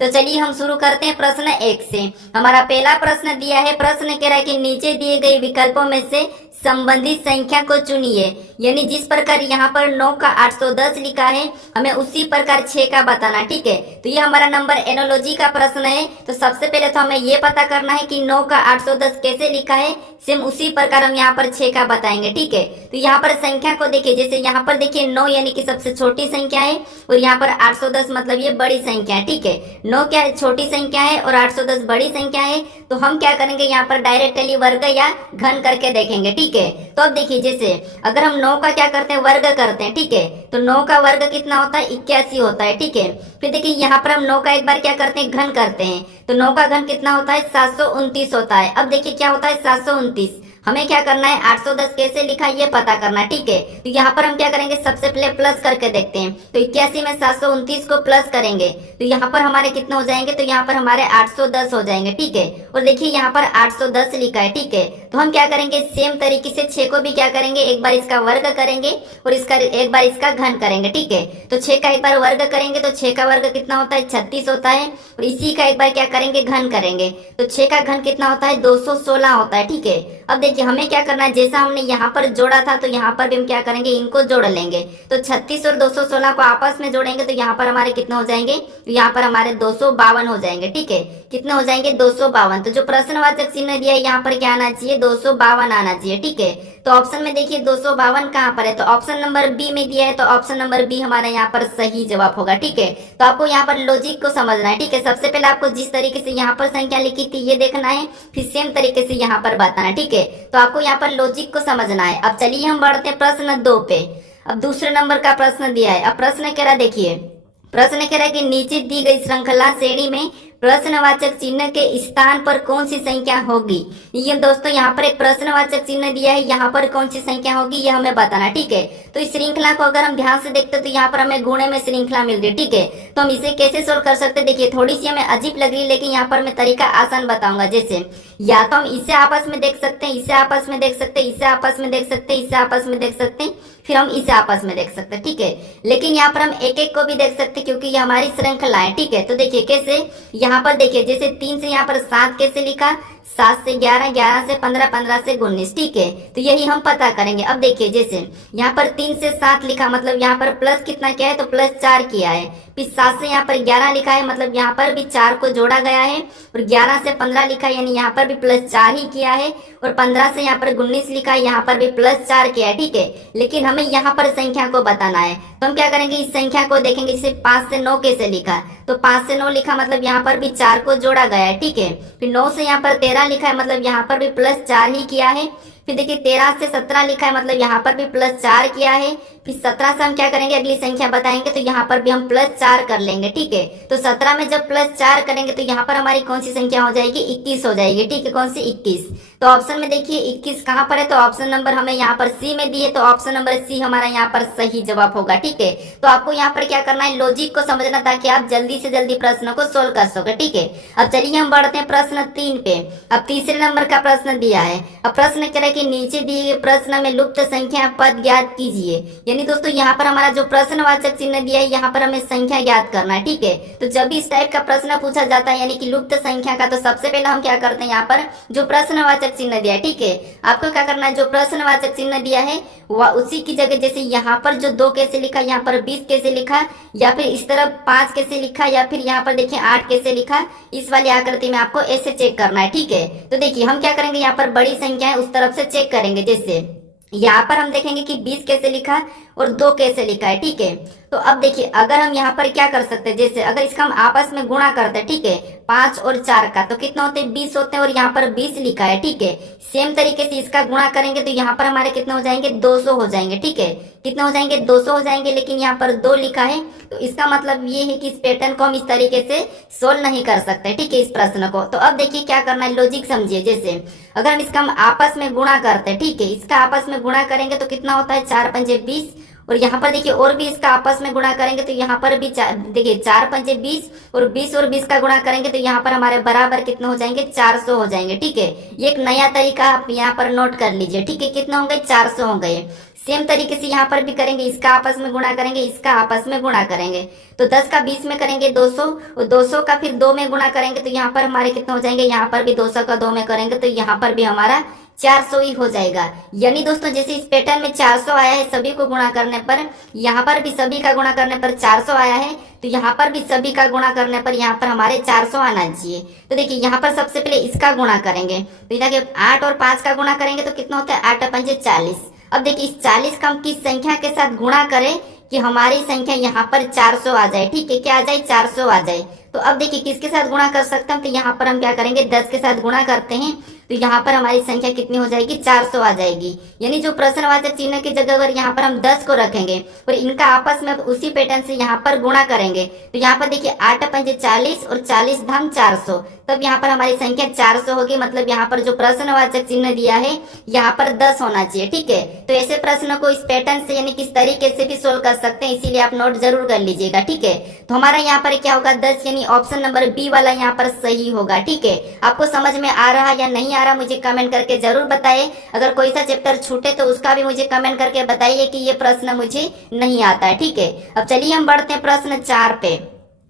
तो चलिए हम शुरू करते हैं प्रश्न 1 से। हमारा पहला प्रश्न दिया है, प्रश्न कह रहा है कि नीचे दिए गए विकल्पों में से संबंधित संख्या को चुनिए। यानी जिस प्रकार यहाँ पर 9 का 810 लिखा है, हमें उसी प्रकार 6 का बताना। ठीक है, तो ये हमारा नंबर एनोलॉजी का प्रश्न है। तो सबसे पहले तो हमें ये पता करना है कि 9 का 810 कैसे लिखा है, सेम उसी प्रकार हम यहाँ पर 6 का बताएंगे। ठीक है, तो यहाँ पर संख्या को देखिए, जैसे यहाँ पर देखिए 9 यानी कि सबसे छोटी संख्या है और यहाँ पर 810 मतलब ये बड़ी संख्या है। ठीक है, 9 क्या छोटी संख्या है और 810 बड़ी संख्या है। तो हम क्या करेंगे, यहाँ पर डायरेक्टली वर्ग या घन करके देखेंगे। ठीक है, तो अब देखिए जैसे अगर हम 9 का क्या करते हैं, वर्ग करते हैं। ठीक है, तो 9 का वर्ग कितना होता है, 81 होता है। ठीक है, फिर देखिए यहाँ पर हम 9 का एक बार क्या करते हैं, घन करते हैं। तो 9 का घन कितना होता है, 729 होता है। अब देखिए क्या होता है 729, हमें क्या करना है 810 कैसे लिखा ये पता करना है। ठीक है, तो यहाँ पर हम क्या करेंगे, सबसे पहले प्लस करके देखते हैं। तो 81 में 729 को प्लस करेंगे तो यहाँ पर हमारे कितने हो जाएंगे, तो यहाँ पर हमारे 810 हो जाएंगे। ठीक है, और देखिए यहाँ पर 810 लिखा है। ठीक है, तो हम क्या करेंगे, सेम तरीके से 6 को भी क्या करेंगे, एक बार इसका वर्ग करेंगे और इसका एक बार इसका घन करेंगे। ठीक है, तो 6 का एक बार वर्ग करेंगे तो 6 का वर्ग कितना होता है, 36 होता है। और इसी का एक बार क्या करेंगे, घन करेंगे तो 6 का घन कितना होता है, 216 होता है। ठीक है, अब देखिए हमें क्या करना है, जैसा हमने यहाँ पर जोड़ा था तो यहाँ पर भी हम क्या करेंगे, इनको जोड़ लेंगे। तो 36 और 216 को आपस में जोड़ेंगे तो यहाँ पर हमारे कितने हो जाएंगे, तो यहाँ पर हमारे 252 हो जाएंगे। ठीक है, कितने हो जाएंगे, 252। तो जो प्रश्नवाचक चिन्ह दिया है यहाँ पर क्या आना चाहिए, 252 आना चाहिए। ठीक है, तो ऑप्शन में देखिए 252 कहाँ पर है, तो ऑप्शन नंबर बी में दिया है। तो ऑप्शन नंबर बी हमारा यहाँ पर सही जवाब होगा। ठीक है, तो आपको यहाँ पर लॉजिक को समझना है। ठीक है, सबसे पहले आपको जिस तरीके से यहाँ पर संख्या लिखी थी ये देखना है, फिर सेम तरीके से यहाँ पर बताना है। ठीक है, तो आपको यहाँ पर लॉजिक को समझना है। अब चलिए हम बढ़ते हैं प्रश्न 2 पे। अब दूसरे नंबर का प्रश्न दिया है। अब प्रश्न कह रहा है, देखिए प्रश्न कह रहा है कि नीचे दी गई श्रृंखला श्रेणी में प्रश्नवाचक चिन्ह के स्थान पर कौन सी संख्या होगी। ये दोस्तों यहाँ पर एक प्रश्नवाचक चिन्ह दिया है, यहाँ पर कौन सी संख्या होगी ये हमें बताना। ठीक है, तो इस श्रृंखला को अगर हम ध्यान से देखते तो यहाँ पर हमें गुणे में श्रृंखला मिल रही है। ठीक है, तो हम इसे कैसे सोल्व कर सकते हैं, देखिए थोड़ी सी हमें अजीब लग रही है लेकिन यहाँ पर मैं तरीका आसान बताऊंगा। जैसे या तो हम इसे आपस में देख सकते हैं, इसे आपस में देख सकते हैं, इसे आपस में देख सकते हैं, इसे आपस में देख सकते हैं, फिर हम इसे आपस में देख सकते हैं। ठीक है, लेकिन यहाँ पर हम एक एक को भी देख सकते हैं क्योंकि ये हमारी श्रृंखला है। ठीक है, तो देखिए कैसे, यहाँ पर देखिए जैसे 3 से यहाँ पर 7 कैसे लिखा, 7 से 11, 11 से 15, 15 से 19। ठीक है, तो यही हम पता करेंगे। अब देखिए जैसे यहाँ पर 3 से 7 लिखा मतलब यहाँ पर प्लस कितना किया है, तो प्लस 4 किया है। फिर 7 से यहाँ पर 11 लिखा है मतलब यहाँ पर भी 4 को जोड़ा गया है। और 11 से 15 लिखा है यानी यहाँ पर भी प्लस 4 ही किया है। और 15 से यहाँ पर 19 लिखा है, यहाँ पर भी प्लस 4 किया है। ठीक है, लेकिन हमें यहाँ पर संख्या को बताना है तो हम क्या करेंगे, इस संख्या को देखेंगे। जैसे 5 से 9 कैसे लिखा, तो 5 से 9 लिखा मतलब यहाँ पर भी 4 को जोड़ा गया है। ठीक है, फिर 9 से यहाँ पर 13 लिखा है मतलब यहाँ पर भी प्लस 4 ही किया है। फिर देखिए 13 से 17 लिखा है मतलब यहाँ पर भी प्लस 4 किया है। फिर 17 से हम क्या करेंगे, अगली संख्या बताएंगे तो यहाँ पर भी हम प्लस 4 कर लेंगे। ठीक है, तो 17 में जब प्लस 4 करेंगे तो यहाँ पर हमारी कौन सी संख्या हो जाएगी, 21 हो जाएगी। ठीक है, कौन सी, 21। तो ऑप्शन में देखिए 21 कहाँ पर है, तो ऑप्शन नंबर हमें यहाँ पर सी में दी है। तो ऑप्शन नंबर सी हमारा यहाँ पर सही जवाब होगा। ठीक है, तो आपको यहाँ पर क्या करना है, लॉजिक को समझना ताकि आप जल्दी से जल्दी प्रश्न को सोल्व कर सके। ठीक है, अब चलिए हम बढ़ते हैं प्रश्न 3 पे। अब तीसरे नंबर का प्रश्न दिया है। अब प्रश्न कह रहा है कि नीचे दिए गए प्रश्न में लुप्त संख्या पद ज्ञात कीजिए। यानी दोस्तों यहाँ पर हमारा जो प्रश्नवाचक चिन्ह दिया है यहाँ पर हमें संख्या ज्ञात करना है। ठीक है, तो जब भी इस टाइप का प्रश्न पूछा जाता है यानी कि लुप्त संख्या का, तो सबसे पहले हम क्या करते हैं, यहाँ पर जो प्रश्नवाचक चिन्ह दिया है। ठीक है, आपको क्या करना है, जो प्रश्नवाचक चिन्ह दिया है वह उसी की जगह, जैसे यहाँ पर जो 2 कैसे लिखा, यहाँ पर 20 कैसे लिखा, या फिर इस तरफ 5 कैसे लिखा, या फिर यहाँ पर देखिए 8 कैसे लिखा, इस वाली आकृति में आपको ऐसे चेक करना है। ठीक है, तो देखिए हम क्या करेंगे, यहाँ पर बड़ी संख्या है उस तरफ से चेक करेंगे। जैसे यहाँ पर हम देखेंगे कि 20 कैसे लिखा और 2 कैसे लिखा है। ठीक है, तो अब देखिए अगर हम यहाँ पर क्या कर सकते हैं, जैसे अगर इसका हम आपस में गुणा करते हैं। ठीक है, 5 और 4 का, तो कितना होते हैं, 20 होते हैं। और यहाँ पर 20 लिखा है। ठीक है, सेम तरीके से इसका गुणा करेंगे तो यहाँ पर हमारे कितने हो जाएंगे, 200 हो जाएंगे। ठीक है, कितने हो जाएंगे, 200 हो जाएंगे। लेकिन यहाँ पर 2 लिखा है तो इसका मतलब ये है कि इस पैटर्न को हम इस तरीके से सोल्व नहीं कर सकते। ठीक है, इस प्रश्न को। तो अब देखिए क्या करना है, लॉजिक समझिए। जैसे अगर हम इसका हम आपस में गुणा करते हैं, ठीक है, इसका आपस में गुणा करेंगे तो कितना होता है, 4 पंजे 20 और यहाँ पर देखिए और भी इसका आपस में गुणा करेंगे तो यहाँ पर भी देखिए 4 पंजे 20 और 20 का गुणा करेंगे तो यहाँ पर हमारे बराबर कितने हो जाएंगे 400 हो जाएंगे। ठीक है, ये एक नया तरीका आप यहाँ पर नोट कर लीजिए। ठीक है, कितने हो गए 400 हो गए। सेम तरीके से यहाँ पर भी करेंगे, इसका आपस में गुणा करेंगे, इसका आपस में गुणा करेंगे तो 10 का 20 में करेंगे 200 और 200 का फिर 2 में गुणा करेंगे तो यहाँ पर हमारे कितने हो जाएंगे, यहाँ पर भी 200 का 2 में करेंगे तो यहाँ पर भी हमारा 400 ही हो जाएगा। यानी दोस्तों जैसे इस पैटर्न में 400 आया है सभी को गुणा करने पर, यहाँ पर भी सभी का गुणा करने पर 400 आया है तो यहाँ पर भी सभी का गुणा करने पर यहाँ पर हमारे 400 आना चाहिए। तो देखिए यहाँ पर सबसे पहले इसका गुणा करेंगे तो देखिए 8 और 5 का गुणा करेंगे तो कितना होता है 8 पंजे 40। अब देखिए इस 40 का हम किस संख्या के साथ गुणा करें कि हमारी संख्या यहाँ पर 400 आ जाए। ठीक है, क्या आ जाए 400 आ जाए। तो अब देखिए किसके साथ गुणा कर सकते हैं, तो यहाँ पर हम क्या करेंगे 10 के साथ गुणा करते हैं तो यहाँ पर हमारी संख्या कितनी हो जाएगी 400 आ जाएगी। यानी जो प्रश्नवाचक चिन्ह की जगह पर यहाँ पर हम 10 को रखेंगे और इनका आपस में उसी पैटर्न से यहाँ पर गुणा करेंगे तो यहाँ पर देखिए 8 पंजे 40 और 40 धाम 400, तब यहाँ पर हमारी संख्या 400 होगी। मतलब यहाँ पर जो प्रश्नवाचक चिन्ह दिया है यहाँ पर 10 होना चाहिए। ठीक है, तो ऐसे प्रश्न को इस पैटर्न से यानी किस तरीके से भी सोल्व कर सकते हैं, इसीलिए आप नोट जरूर कर लीजिएगा। ठीक है, तो हमारा यहाँ पर क्या होगा 10 यानी ऑप्शन नंबर बी वाला यहाँ पर सही होगा। ठीक है, आपको समझ में आ रहा या नहीं आ रहा मुझे कमेंट करके जरूर बताइए। अगर कोई सा चैप्टर छूटे तो उसका भी मुझे कमेंट करके बताइए कि ये प्रश्न मुझे नहीं आता है। ठीक है, अब चलिए हम बढ़ते हैं प्रश्न 4 पे।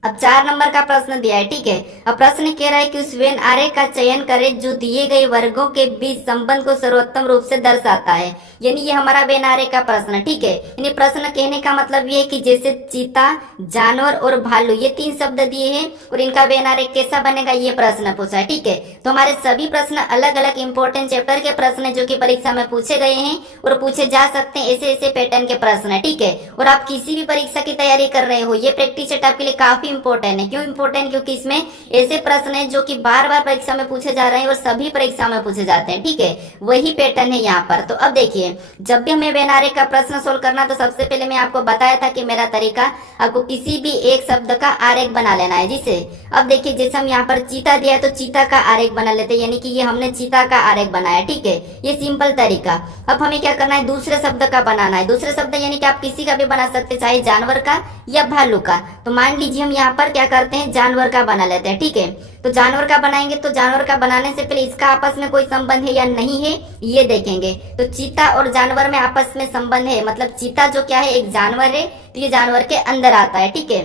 अब 4 नंबर का प्रश्न दिया है। ठीक है, अब प्रश्न कह रहा है कि उस वेन आरेख का चयन करें जो दिए गए वर्गों के बीच संबंध को सर्वोत्तम रूप से दर्शाता है। यानी ये हमारा वेन आरेख का प्रश्न। ठीक है, यानी प्रश्न कहने का मतलब ये है कि जैसे चीता, जानवर और भालू ये 3 शब्द दिए हैं और इनका वेन आरेख कैसा बनेगा ये प्रश्न पूछा है। ठीक है, तो हमारे सभी प्रश्न अलग अलग इंपॉर्टेंट चैप्टर के प्रश्न है जो कि परीक्षा में पूछे गए हैं और पूछे जा सकते हैं ऐसे ऐसे पैटर्न के प्रश्न है। ठीक है, और आप किसी भी परीक्षा की तैयारी कर रहे हो ये प्रैक्टिस सेट आपके लिए काफी इंपॉर्टेंट है। क्यों इंपॉर्टेंट, क्योंकि इसमें ऐसे प्रश्न है जो कि बार बार परीक्षा में पूछे जा रहे हैं और सभी परीक्षा में पूछे जाते हैं। ठीक है, वही पैटर्न है यहाँ पर। तो अब देखिए जब भी हमें वेन आरेख का प्रश्न सोल्व करना तो सबसे पहले मैं आपको बताया था कि मेरा तरीका आपको किसी भी एक शब्द का आरेख बना लेना है। जिसे अब देखिए जैसे हम यहाँ पर चीता दिया है तो चीता का आरेख बना लेते हैं, यानी कि ये हमने चीता का आरेख बनाया। ठीक है, ये सिंपल तरीका। अब हमें क्या करना है दूसरे शब्द का बनाना है। दूसरे शब्द यानी कि आप किसी का भी बना सकते हैं, चाहे जानवर का या भालू का। तो मान लीजिए हम यहाँ पर क्या करते हैं जानवर का बना लेते हैं। ठीक है, तो जानवर का बनाएंगे तो जानवर का बनाने से पहले इसका आपस में कोई संबंध है या नहीं है ये देखेंगे। तो चीता और जानवर में आपस में संबंध है, मतलब चीता जो क्या है एक जानवर है तो ये जानवर के अंदर आता है। ठीक है,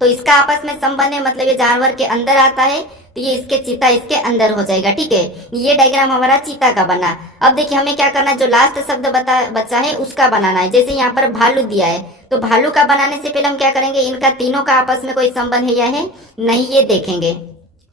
तो इसका आपस में संबंध है मतलब ये जानवर के अंदर आता है तो ये इसके चीता इसके अंदर हो जाएगा। ठीक है, ये डायग्राम हमारा चीता का बना। अब देखिए हमें क्या करना है जो लास्ट शब्द बचा है उसका बनाना है। जैसे यहाँ पर भालू दिया है तो भालू का बनाने से पहले हम क्या करेंगे इनका तीनों का आपस में कोई संबंध है या है नहीं ये देखेंगे।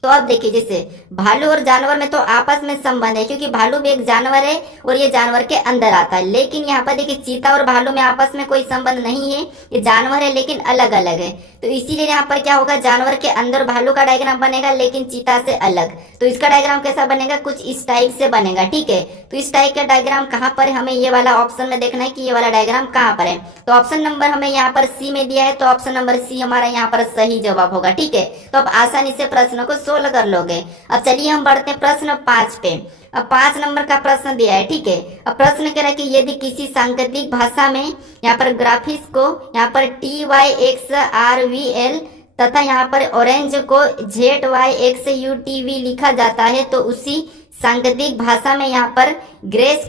तो अब देखिए जैसे भालू और जानवर में तो आपस में संबंध है क्योंकि भालू भी एक जानवर है और ये जानवर के अंदर आता है। लेकिन यहाँ पर देखिए चीता और भालू में आपस में कोई संबंध नहीं है, ये जानवर है लेकिन अलग अलग है। तो इसीलिए यहाँ पर क्या होगा जानवर के अंदर भालू का डायग्राम बनेगा लेकिन चीता से अलग। तो इसका डायग्राम कैसा बनेगा कुछ इस टाइप से बनेगा। ठीक है, तो इस टाइप का डायग्राम कहाँ पर है हमें ये वाला ऑप्शन में देखना है कि ये वाला डायग्राम कहाँ पर है। तो ऑप्शन नंबर हमें यहाँ पर सी में दिया है तो ऑप्शन नंबर सी हमारा यहाँ पर सही जवाब होगा। ठीक है, तो आप आसानी से प्रश्न को सोल्व कर लोगे। अब चलिए हम बढ़ते हैं प्रश्न 5 पे। अब 5 नंबर का प्रश्न दिया है। ठीक है, अब प्रश्न कह रहा है कि यदि किसी सांकेतिक भाषा में यहाँ पर ग्राफिक्स को यहाँ पर TYXRVL तथा यहाँ पर ऑरेंज को ZYXUTV लिखा जाता है तो उसी सांकेतिक भाषा में यहाँ पर गेर्स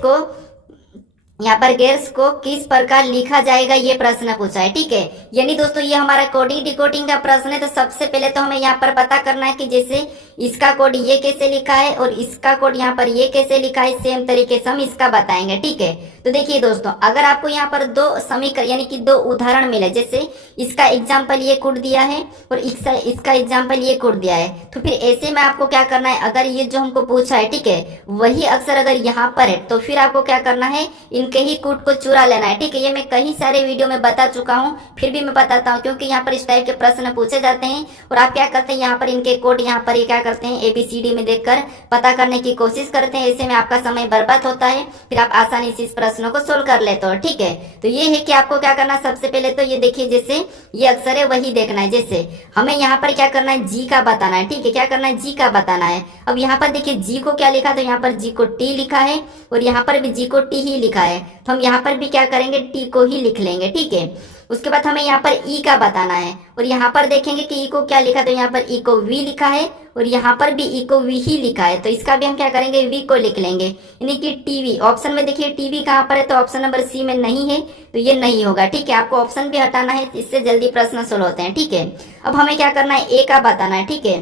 को किस प्रकार लिखा जाएगा ये प्रश्न पूछा है। ठीक है, यानी दोस्तों ये हमारा कोडिंग डिकोडिंग का प्रश्न है। तो सबसे पहले तो हमें यहाँ पर पता करना है कि जैसे इसका कोड ये कैसे लिखा है और इसका कोड यहाँ पर ये कैसे लिखा है सेम तरीके से हम इसका बताएंगे। ठीक है, तो देखिए दोस्तों अगर आपको यहाँ पर 2 समीकरण यानी कि 2 उदाहरण मिले, जैसे इसका एग्जाम्पल ये कोड दिया है और इसका एग्जाम्पल ये कोड दिया है, तो फिर ऐसे में आपको क्या करना है अगर ये जो हमको पूछा है ठीक है वही अक्षर अगर यहाँ पर है तो फिर आपको क्या करना है इनके ही कोड को चुरा लेना है। ठीक है, ये मैं कई सारे वीडियो में बता चुका हूँ फिर भी मैं बताता हूँ क्योंकि यहाँ पर इस टाइप के प्रश्न पूछे जाते हैं और आप क्या करते हैं यहाँ पर इनके कोड यहाँ पर क्या करते हैं ABCD में देखकर पता करने की कोशिश करते हैं, ऐसे में आपका समय बर्बाद होता है, फिर आप आसानी से इस प्रश्नों को सोल्व कर लेते हो। ठीक है, तो ये है कि आपको क्या करना है, सबसे पहले तो ये देखिए जैसे ये अक्षर है वही देखना है। जैसे हमें यहाँ पर क्या करना है, जी का बताना है। ठीक है, क्या करना है, जी का बताना है। अब यहाँ पर देखिए जी को क्या लिखा, तो यहाँ पर जी को टी लिखा है और यहाँ पर भी जी को टी ही लिखा है, तो हम यहाँ पर भी क्या करेंगे, टी को ही लिख लेंगे। ठीक है, उसके बाद हमें यहाँ पर ई का बताना है और यहाँ पर देखेंगे कि ई को क्या लिखा, तो यहाँ पर ई को वी लिखा है और यहाँ पर भी ई को वी ही लिखा है, तो इसका भी हम क्या करेंगे, वी को लिख लेंगे। यानी कि टीवी, ऑप्शन में देखिए टीवी कहाँ पर है, तो ऑप्शन नंबर सी में नहीं है, तो ये नहीं होगा। ठीक है, आपको ऑप्शन भी हटाना है, इससे जल्दी प्रश्न सोल्व होते हैं। ठीक है, अब हमें क्या करना है, ए का बताना है। ठीक है,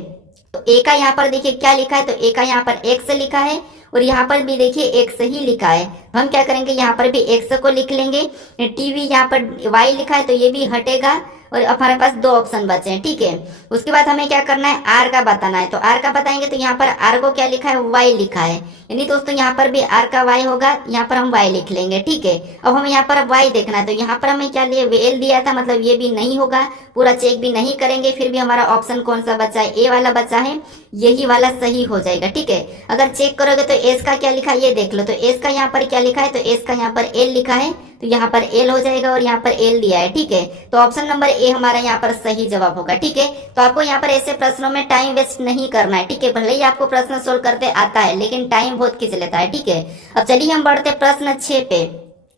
तो ए का यहाँ पर देखिए क्या लिखा है, तो ए का यहाँ पर एक्स लिखा है और यहाँ पर भी देखिए एक्स ही लिखा है, हम क्या करेंगे, यहाँ पर भी एक्स को लिख लेंगे। टीवी यहाँ पर वाई लिखा है, तो ये भी हटेगा और हमारे पास दो ऑप्शन बचे हैं। ठीक है, उसके बाद हमें क्या करना है, आर का बताना है। तो आर का बताएंगे तो यहाँ पर आर को क्या लिखा है, वाई लिखा है, यानी दोस्तों यहाँ पर भी आर का वाई होगा, यहाँ पर हम वाई लिख लेंगे। ठीक है, अब हमें यहाँ पर वाई देखना है, तो यहाँ पर हमें क्या लिए, एल दिया था, मतलब ये भी नहीं होगा, पूरा चेक भी नहीं करेंगे, फिर भी हमारा ऑप्शन कौन सा बचा है, ए वाला बचा है, यही वाला सही हो जाएगा। ठीक है, अगर चेक करोगे तो एस का क्या लिखा है ये देख लो, तो एस का यहाँ पर क्या लिखा है, तो एस का यहाँ पर एल लिखा है, तो यहाँ पर एल हो जाएगा और यहाँ पर एल दिया है। ठीक है, तो ऑप्शन नंबर ए हमारा यहाँ पर सही जवाब होगा। ठीक है, तो आपको यहाँ पर ऐसे प्रश्नों में टाइम वेस्ट नहीं करना है। ठीक है, भले ही आपको प्रश्न सोल्व करते आता है लेकिन टाइम बहुत खींच लेता है। ठीक है, अब चलिए हम बढ़ते प्रश्न 6 पे।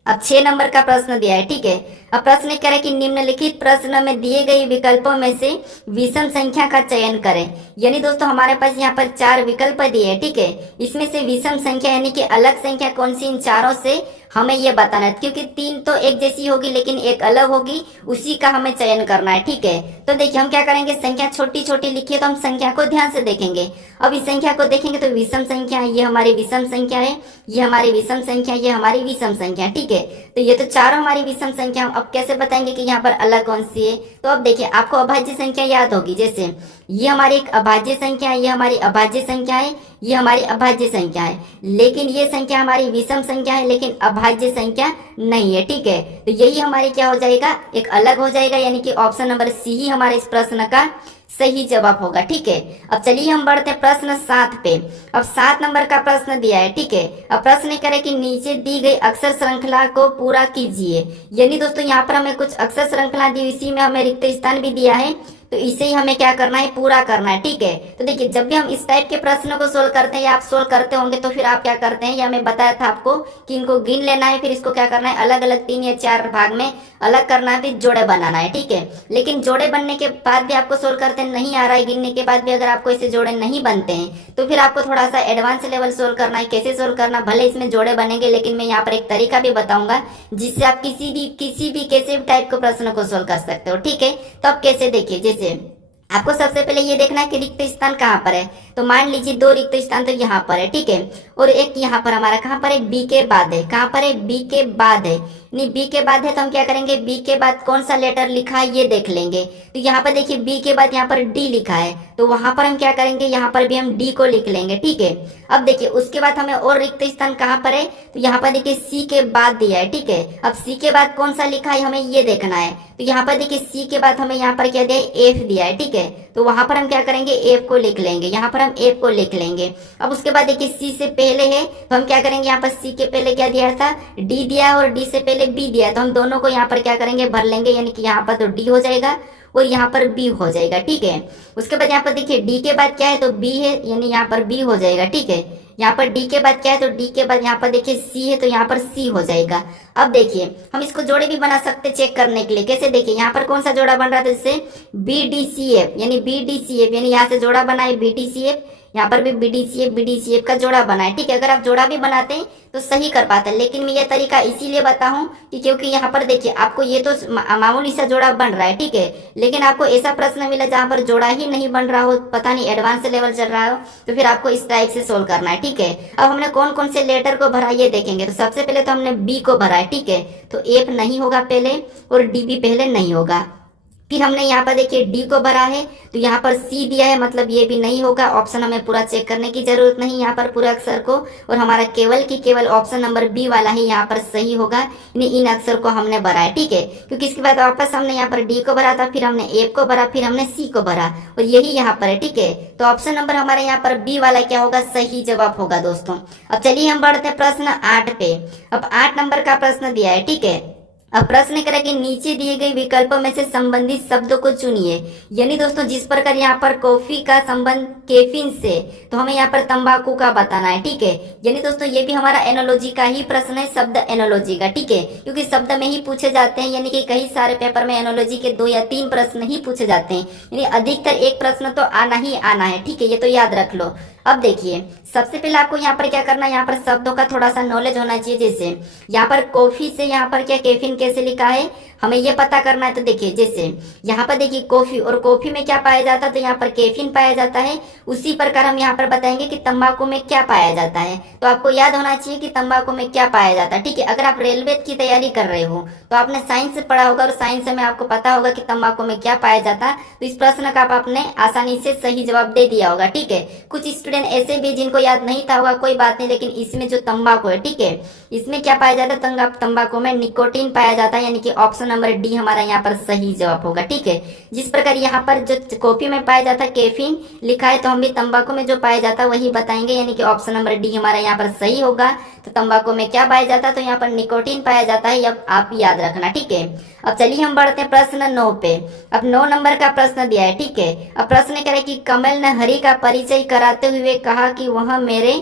अब 6 नंबर का प्रश्न दिया है। ठीक है, अब प्रश्न कह रहा है कि निम्नलिखित प्रश्न में दिए गए विकल्पों में से विषम संख्या का चयन करें। यानी दोस्तों हमारे पास यहाँ पर 4 विकल्प दिए हैं। ठीक है, इसमें से विषम संख्या यानी कि अलग संख्या कौन सी इन चारों से हमें ये बताना है, क्योंकि 3 तो एक जैसी होगी लेकिन एक अलग होगी, उसी का हमें चयन करना है। ठीक है, तो देखिए हम क्या करेंगे, संख्या छोटी छोटी लिखी है तो हम संख्या को ध्यान से देखेंगे। अब इस संख्या को देखेंगे तो विषम संख्या, ये हमारी विषम संख्या है, ये हमारी विषम संख्या, ये हमारी विषम संख्या। ठीक है, तो ये तो चारों हमारी विषम संख्या। अब कैसे बताएंगे कि यहाँ पर अलग कौन सी है, तो अब देखिए आपको अभाज्य संख्या याद होगी, जैसे ये हमारी एक अभाज्य संख्या है, ये हमारी अभाज्य संख्या है, ये हमारी अभाज्य संख्या है, लेकिन ये संख्या हमारी विषम संख्या है लेकिन अभाज्य संख्या नहीं है। ठीक है, तो यही हमारी क्या हो जाएगा, एक अलग हो जाएगा, यानी कि ऑप्शन नंबर सी ही हमारे इस प्रश्न का सही जवाब होगा। ठीक है, अब चलिए हम बढ़ते हैं प्रश्न 7 पे। अब 7 नंबर का प्रश्न दिया है। ठीक है, अब प्रश्न करे कि नीचे दी गई अक्षर श्रृंखला को पूरा कीजिए। यानी दोस्तों यहाँ पर हमें कुछ अक्षर श्रृंखला दी, इसी में हमें रिक्त स्थान भी दिया है, तो इसे ही हमें क्या करना है, पूरा करना है। ठीक है, तो देखिए जब भी हम इस टाइप के प्रश्नों को सोल्व करते हैं या आप सोल्व करते होंगे तो फिर आप क्या करते हैं, या मैं बताया था आपको कि इनको गिन लेना है, फिर इसको क्या करना है, अलग अलग 3 या 4 भाग में अलग करना है, फिर जोड़े बनाना है। ठीक है, लेकिन जोड़े बनने के बाद भी आपको सोल्व करते नहीं आ रहा है, गिनने के बाद भी अगर आपको ऐसे जोड़े नहीं बनते हैं तो फिर आपको थोड़ा सा एडवांस लेवल सोल्व करना है। कैसे सोल्व करना, भले इसमें जोड़े बनेंगे लेकिन मैं यहाँ पर एक तरीका भी बताऊंगा जिससे आप किसी भी कैसे भी टाइप के प्रश्न को सोल्व कर सकते हो। ठीक है, तो अब कैसे, देखिए जैसे आपको सबसे पहले ये देखना है कि रिक्त स्थान कहाँ पर है, तो मान लीजिए 2 रिक्त स्थान तो यहाँ पर है। ठीक है, और एक यहाँ पर हमारा कहाँ पर है, बी के बाद है, कहाँ पर है, बी के बाद है, नहीं बी के बाद है, तो हम क्या करेंगे, बी के बाद कौन सा लेटर लिखा है ये देख लेंगे। तो यहाँ पर देखिए बी के बाद यहाँ पर डी लिखा है, तो वहां पर हम क्या करेंगे, यहाँ पर भी हम डी को लिख लेंगे। ठीक है, अब देखिए उसके बाद हमें और रिक्त स्थान कहाँ पर है, तो यहाँ पर देखिए सी के बाद दिया है। ठीक है, अब सी के बाद कौन सा लिखा है हमें ये देखना है, तो यहाँ पर देखिए सी के बाद हमें यहाँ पर क्या दिया है, एफ दिया है। ठीक है, तो वहां पर हम क्या करेंगे, एफ को लिख लेंगे, यहाँ पर हम एफ को लिख लेंगे। अब उसके बाद देखिए सी से पहले है तो हम क्या करेंगे, यहाँ पर सी के पहले क्या दिया था, डी दिया, और डी से पहले बी दिया, तो हम दोनों को यहाँ पर क्या करेंगे, भर लेंगे, यानी कि यहाँ पर तो डी हो जाएगा और यहाँ पर बी हो जाएगा। ठीक है, उसके बाद यहाँ पर देखिए डी के बाद क्या है, तो बी है, यानी यहाँ पर बी हो जाएगा। ठीक है, यहाँ पर डी के बाद क्या है, तो डी के बाद यहाँ पर देखिए सी है, तो यहाँ पर सी हो जाएगा। अब देखिए हम इसको जोड़े भी बना सकते चेक करने के लिए, कैसे, देखिए यहाँ पर कौन सा जोड़ा बन रहा था, जैसे बी डी सी एफ, यानी बी डी सी एफ, यानी यहाँ से जोड़ा बना है बी डी सी एफ, यहाँ पर भी BDCF का जोड़ा बना है। ठीक है, अगर आप जोड़ा भी बनाते हैं तो सही कर पाते हैं, लेकिन मैं ये तरीका इसीलिए बताऊं कि क्योंकि यहाँ पर देखिए आपको ये तो मामूली सा जोड़ा बन रहा है। ठीक है, लेकिन आपको ऐसा प्रश्न मिला जहाँ पर जोड़ा ही नहीं बन रहा हो, पता नहीं एडवांस लेवल चल रहा हो, तो फिर आपको इस टाइप से सोल्व करना है। ठीक है, अब हमने कौन कौन से लेटर को भरा ये देखेंगे। तो सबसे पहले तो हमने बी को भरा है। ठीक है, तो एफ नहीं होगा पहले और डी भी पहले नहीं होगा। फिर हमने यहाँ पर देखिए डी को भरा है, तो यहाँ पर सी दिया है, मतलब ये भी नहीं होगा। ऑप्शन हमें पूरा चेक करने की जरूरत नहीं यहाँ पर पूरे अक्षर को, और हमारा केवल की केवल ऑप्शन नंबर बी वाला ही यहाँ पर सही होगा। यानी इन अक्षर को हमने भरा है, ठीक है। क्योंकि इसके बाद वापस हमने यहाँ पर डी को भरा था, फिर हमने ए को भरा, फिर हमने सी को भरा, और यही यहाँ पर है, ठीक है। तो ऑप्शन नंबर हमारे यहाँ पर बी वाला क्या होगा, सही जवाब होगा दोस्तों। अब चलिए हम बढ़ते हैं प्रश्न 8 पे। अब 8 नंबर का प्रश्न दिया है, ठीक है। अब प्रश्न करें कि नीचे दिए गए विकल्पों में से संबंधित शब्दों को चुनिए। यानी दोस्तों जिस प्रकार यहाँ पर कॉफी का संबंध कैफीन से, तो हमें यहाँ पर तंबाकू का बताना है, ठीक है। यानी दोस्तों ये भी हमारा एनोलॉजी का ही प्रश्न है, शब्द एनोलॉजी का, ठीक है। क्योंकि शब्द में ही पूछे जाते हैं, यानी कि कई सारे पेपर में एनोलॉजी के 2 या 3 प्रश्न ही पूछे जाते हैं, यानी अधिकतर एक प्रश्न तो आना ही आना है, ठीक है। ये तो याद रख लो। अब देखिए सबसे पहले आपको यहाँ पर क्या करना है, यहाँ पर शब्दों का थोड़ा सा नॉलेज होना चाहिए। जैसे यहाँ पर कॉफी से यहाँ पर क्या कैफीन कैसे लिखा है, हमें ये पता करना है। तो देखिए जैसे यहाँ पर देखिए कॉफी, और कॉफी में क्या पाया जाता है, तो यहाँ पर कैफीन पाया जाता है। उसी प्रकार हम यहाँ पर बताएंगे कि तंबाकू में क्या पाया जाता है। तो आपको याद होना चाहिए कि तंबाकू में क्या पाया जाता है, ठीक है। अगर आप रेलवे की तैयारी कर रहे हो तो आपने साइंस से पढ़ा होगा, और साइंस में आपको पता होगा कि तंबाकू में क्या पाया जाता है। तो इस प्रश्न का आपने आसानी से सही जवाब दे दिया होगा, ठीक है। कुछ स्टूडेंट ऐसे भी जिनको याद नहीं था होगा, कोई बात नहीं, लेकिन इसमें जो तंबाकू है, ठीक है, इसमें क्या पाया जाता है, तंबाकू में निकोटीन पाया जाता है। यानी कि ऑप्शन नंबर डी हमारा यहाँ पर सही जवाब होगा, ठीक है। जिस प्रकार यहाँ पर जो कॉफी में पाया जाता है कैफीन लिखा है, तो हम भी तंबाकू में जो पाया जाता है वही बताएंगे, यानी कि ऑप्शन नंबर डी हमारा यहाँ पर सही होगा। तो तंबाकू में क्या पाया जाता है, तो यहाँ पर निकोटीन पाया जाता है, अब आप याद रखना, ठीक है। अब चलिए हम बढ़ते हैं प्रश्न 9 पे। अब 9 नंबर का प्रश्न दिया है, ठीक है। अब प्रश्न कह रहे कि कमल ने हरि का परिचय कराते हुए कहा कि वह मेरे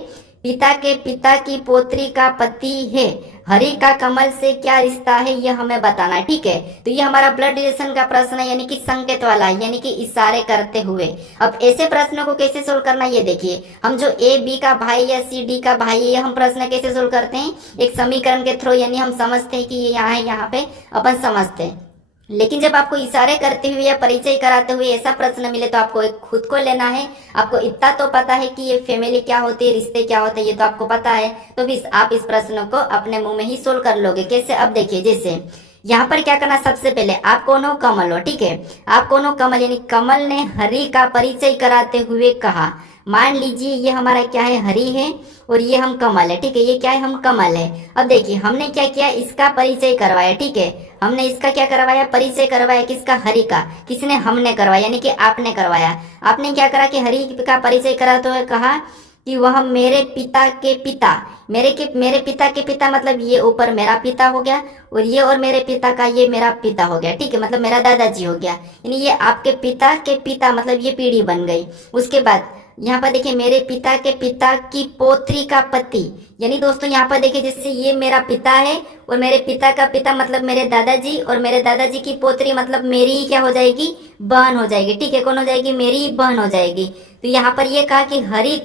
पिता के पिता की पोत्री का पति है। हरि का कमल से क्या रिश्ता है, यह हमें बताना है, ठीक है। तो ये हमारा ब्लड रिलेशन का प्रश्न है, यानी कि संकेत वाला है, यानी कि इशारे करते हुए। अब ऐसे प्रश्नों को कैसे सोल्व करना, ये देखिए। हम जो ए बी का भाई या सी डी का भाई है, हम प्रश्न कैसे सोल्व करते हैं, एक समीकरण के थ्रू, यानी हम समझते हैं कि ये यहाँ है, यहाँ पे अपन समझते हैं। लेकिन जब आपको इशारे करते हुए या परिचय कराते हुए ऐसा प्रश्न मिले, तो आपको एक खुद को लेना है। आपको इतना तो पता है कि ये फैमिली क्या होती है, रिश्ते क्या होते हैं, ये तो आपको पता है। तो भी आप इस प्रश्न को अपने मुंह में ही सोल्व कर लोगे। कैसे, अब देखिए जैसे यहाँ पर क्या करना, सबसे पहले आप कौन हो, कमल हो, ठीक है। आप कौन हो, कमल, यानी कमल ने हरि का परिचय कराते हुए कहा। मान लीजिए ये हमारा क्या है, हरि है, और ये हम कमल है, ठीक है। ये क्या है, हम कमल है। अब देखिए हमने क्या किया, इसका परिचय करवाया, ठीक है। हमने इसका क्या करवाया, परिचय करवाया, किसका, हरि का। किसने, हमने करवाया, यानी कि आपने करवाया। आपने क्या करा कि हरि का परिचय कराते हुए कहा कि वह मेरे पिता के पिता, मेरे पिता के पिता, मतलब ये ऊपर मेरा पिता हो गया, और ये और मेरे पिता का ये मेरा पिता हो गया, ठीक है, मतलब मेरा दादाजी हो गया। यानी ये आपके पिता के पिता, मतलब ये पीढ़ी बन गई। उसके बाद यहाँ पर देखिए मेरे पिता के पिता की पोत्री का पति, यानी दोस्तों यहाँ पर देखिए जैसे ये मेरा पिता है, और मेरे पिता का पिता मतलब मेरे दादाजी, और मेरे दादाजी की पोत्री मतलब मेरी ही क्या हो जाएगी, बहन हो जाएगी, ठीक है। कौन हो जाएगी, मेरी ही बहन हो जाएगी। तो यहाँ पर ये कहा कि हरि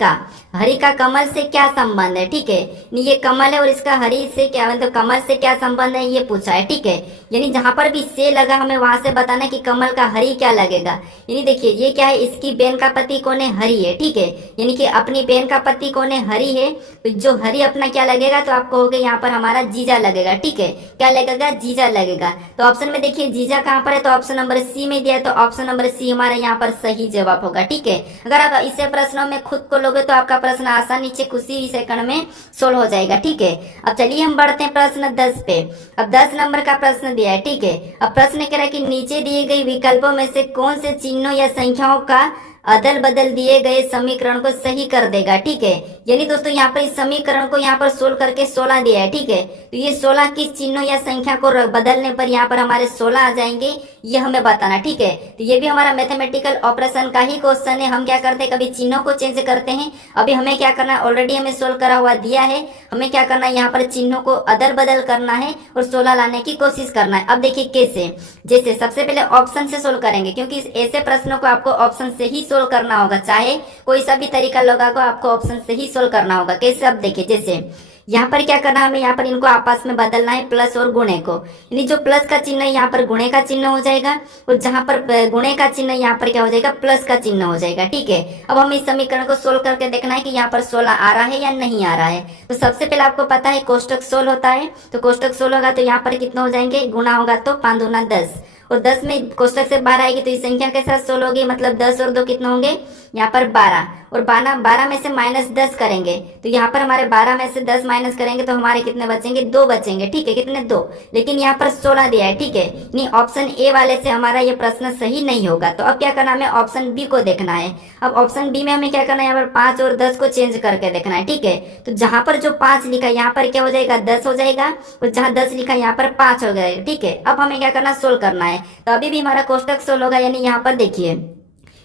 का कमल से क्या संबंध है, ठीक है। ये कमल है और इसका हरि से क्या, मतलब कमल से क्या संबंध है, ये पूछा है, ठीक है। यानी जहां पर भी से लगा हमें वहां से बताना है कि कमल का हरि क्या लगेगा। यानी देखिए ये क्या है, इसकी बहन का पति कौन है, हरि है, ठीक है। यानी कि अपनी बहन का पति कौन है, हरि है। तो जो हरि अपना क्या लगेगा, तो आपको हो गया यहाँ पर हमारा जीजा लगेगा, ठीक है। क्या लगेगा, जीजा लगेगा। तो ऑप्शन में देखिए जीजा कहाँ पर है, तो ऑप्शन नंबर सी में दिया है, तो ऑप्शन नंबर सी हमारा यहाँ पर सही जवाब होगा, ठीक है। अगर आप इसे प्रश्नों में खुद को लोगे तो आपका प्रश्न आसानी से कुछ ही सेकंड में सोल्व हो जाएगा, ठीक है। अब चलिए हम बढ़ते हैं प्रश्न 10 पे। अब 10 नंबर का प्रश्न दिया है, ठीक है। अब प्रश्न कह रहा है कि नीचे दिए गए विकल्पों में से कौन से चिन्हों या संख्याओं का अदल बदल दिए गए समीकरण को सही कर देगा, ठीक है। यानी दोस्तों यहाँ पर इस समीकरण को यहाँ पर सोल्व करके 16 दिया है, ठीक है। तो ये 16 किस चिन्हों या संख्या को बदलने पर यहाँ पर हमारे 16 आ जाएंगे, ये हमें बताना, ठीक है। तो ये भी हमारा मैथमेटिकल ऑपरेशन का ही क्वेश्चन है। हम क्या करते हैं, कभी चिन्हों को चेंज करते हैं। अभी हमें क्या करना है, ऑलरेडी हमें सोल्व करा हुआ दिया है, हमें क्या करना है, यहाँ पर चिन्हों को अदल बदल करना है और 16 लाने की कोशिश करना है। अब देखिए कैसे, जैसे सबसे पहले ऑप्शन से सोल्व करेंगे, क्योंकि ऐसे प्रश्नों को आपको ऑप्शन से ही सोल्व करना होगा, चाहे कोई सा भी तरीका लगा को आपको ऑप्शन से ही सोल्व करना होगा। कैसे, अब देखिए जैसे यहाँ पर क्या करना है, हमें यहाँ पर इनको आपस में बदलना है, प्लस और गुणे को। यानी जो प्लस का चिन्ह है यहाँ पर गुणे का चिन्ह हो जाएगा, और जहां पर गुणे का चिन्ह यहाँ पर क्या हो जाएगा, प्लस का चिन्ह हो जाएगा, ठीक है। अब हमें इस समीकरण को सोल्व करके देखना है कि यहाँ पर 16 आ रहा है या नहीं आ रहा है। तो सबसे पहले आपको पता है कोष्टक सोल्व होता है, तो कोष्टक सोल्व होगा तो यहाँ पर कितना हो जाएंगे, गुणा होगा तो 5 दूना 10, और 10 में कोष्टक से 12 आएगी तो इस संख्या के साथ 16 होगी, मतलब 10 और 2 कितने होंगे यहाँ पर 12, और 12 में से -10 करेंगे तो यहाँ पर हमारे 12 में से 10 माइनस करेंगे तो हमारे कितने बचेंगे, 2 बचेंगे। ठीक है, कितने 2, लेकिन यहाँ पर 16 दिया है। ठीक है, नहीं ऑप्शन ए वाले से हमारा ये प्रश्न सही नहीं होगा। तो अब क्या करना, हमें ऑप्शन बी को देखना है। अब ऑप्शन बी में हमें क्या करना है, यहाँ पर 5 और 10 को चेंज करके देखना है। ठीक है, तो जहां पर जो 5 लिखा है यहाँ पर क्या हो जाएगा, 10 हो जाएगा, और जहां 10 लिखा है यहाँ पर 5 हो जाएगा। ठीक है, अब हमें क्या करना, सोल्व करना है। तो अभी भी हमारा कोष्टक सोल्व होगा, यानी यहाँ पर देखिए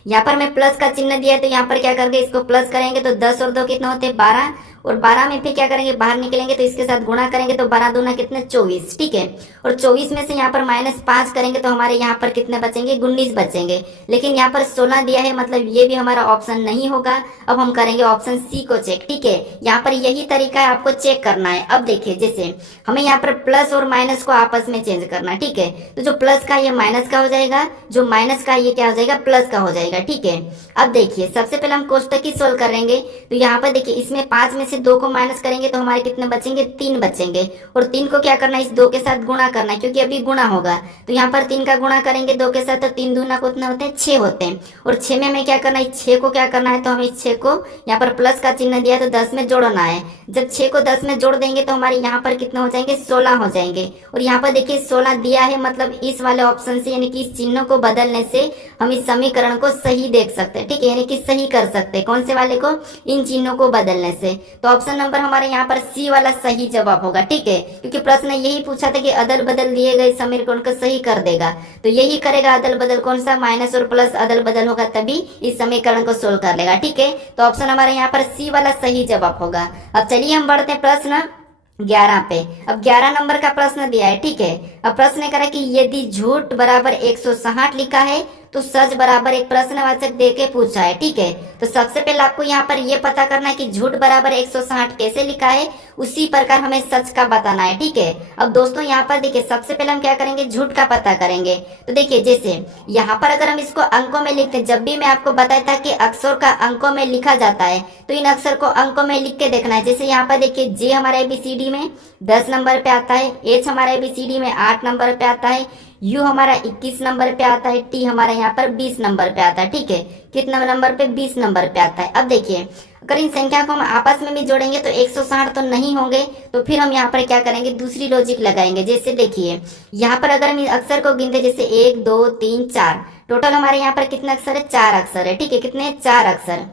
यहाँ पर मैं प्लस का चिन्ह दिया है, तो यहाँ पर क्या करके इसको प्लस करेंगे तो 10 और 2 कितने होते हैं, 12, और 12 में फिर क्या करेंगे, बाहर निकलेंगे तो इसके साथ गुणा करेंगे तो 12 दूना कितने 24। ठीक है, और 24 में से यहाँ पर -5 करेंगे तो हमारे यहाँ पर कितने बचेंगे, 19 बचेंगे। लेकिन यहाँ पर 16 दिया है, मतलब ये भी हमारा ऑप्शन नहीं होगा। अब हम करेंगे ऑप्शन सी को चेक। ठीक है, यहाँ पर यही तरीका है, आपको चेक करना है। अब देखिए जैसे हमें यहाँ पर प्लस और माइनस को आपस में चेंज करना है। ठीक है, तो जो प्लस का ये माइनस का हो जाएगा, जो माइनस का ये क्या हो जाएगा, प्लस का हो जाएगा। ठीक है, अब देखिए सबसे पहले हम कोष्टक ही सोल्व करेंगे। तो यहाँ पर देखिए इसमें 5 में से 2 को माइनस करेंगे तो हमारे कितने बचेंगे, 3 बचेंगे, और 3 को क्या करना है, इस 2 के साथ गुणा करना है, क्योंकि अभी गुणा होगा। तो यहाँ पर 3 का गुणा करेंगे 2 के साथ तो 3 दूना कितने होते हैं, 6 होते हैं, और 6 में हमें क्या करना है, 6 को क्या करना है, तो हमें 6 को यहाँ पर प्लस का चिन्ह दिया है तो 10 में जोड़ना है। जब 6 को 10 में जोड़ देंगे तो हमारे यहाँ पर कितने हो जाएंगे, 16 हो जाएंगे। और यहाँ पर देखिए 16 दिया है, मतलब इस वाले ऑप्शन से यानी कि इस चिन्ह को बदलने से हम इस समीकरण को सही देख सकते हैं। ठीक है, यानी कि सही कर सकते हैं, कौन से वाले को, इन चिन्हों को बदलने से। तो ऑप्शन नंबर हमारे यहाँ पर सी वाला सही जवाब होगा। ठीक है, क्योंकि प्रश्न यही पूछा था कि अदल बदल दिए गए समीकरण को सही कर देगा, तो यही करेगा अदल बदल, कौन सा, माइनस और प्लस अदल बदल होगा तभी इस समीकरण को सोल्व कर लेगा। ठीक है, तो ऑप्शन हमारे यहाँ पर सी वाला सही जवाब होगा। अब चलिए हम बढ़ते हैं प्रश्न 11 पे। अब 11 नंबर का प्रश्न दिया है। ठीक है, अब प्रश्न करा कि यदि झूठ बराबर 160 लिखा है तो सच बराबर एक प्रश्नवाचक दे के पूछा है। ठीक है, तो सबसे पहले आपको यहाँ पर ये पता करना है कि झूठ बराबर 160 कैसे लिखा है, उसी प्रकार हमें सच का बताना है। ठीक है, अब दोस्तों यहाँ पर देखिए सबसे पहले हम क्या करेंगे, झूठ का पता करेंगे। तो देखिए जैसे यहाँ पर अगर हम इसको अंकों में लिखते हैं, जब भी मैं आपको बताया था कि अक्षर का अंकों में लिखा जाता है तो इन अक्षर को अंकों में लिख के देखना है। जैसे यहाँ पर देखिए जे हमारे ABCD में 10 नंबर पे आता है, एच हमारा ABCD में 8 नंबर पे आता है, यू हमारा 21 नंबर पे आता है, टी हमारा यहाँ पर 20 नंबर पे आता है। ठीक है, कितना नंबर पे, 20 नंबर पे आता है। अब देखिए अगर इन संख्या को हम आपस में भी जोड़ेंगे तो 160 तो नहीं होंगे, तो फिर हम यहाँ पर क्या करेंगे, दूसरी लॉजिक लगाएंगे। जैसे देखिए यहाँ पर अगर हम इन अक्षर को गिनते, जैसे 1 2 3 4, टोटल हमारे यहाँ पर कितने अक्षर है, 4 अक्षर है। ठीक है, कितने, 4 अक्षर।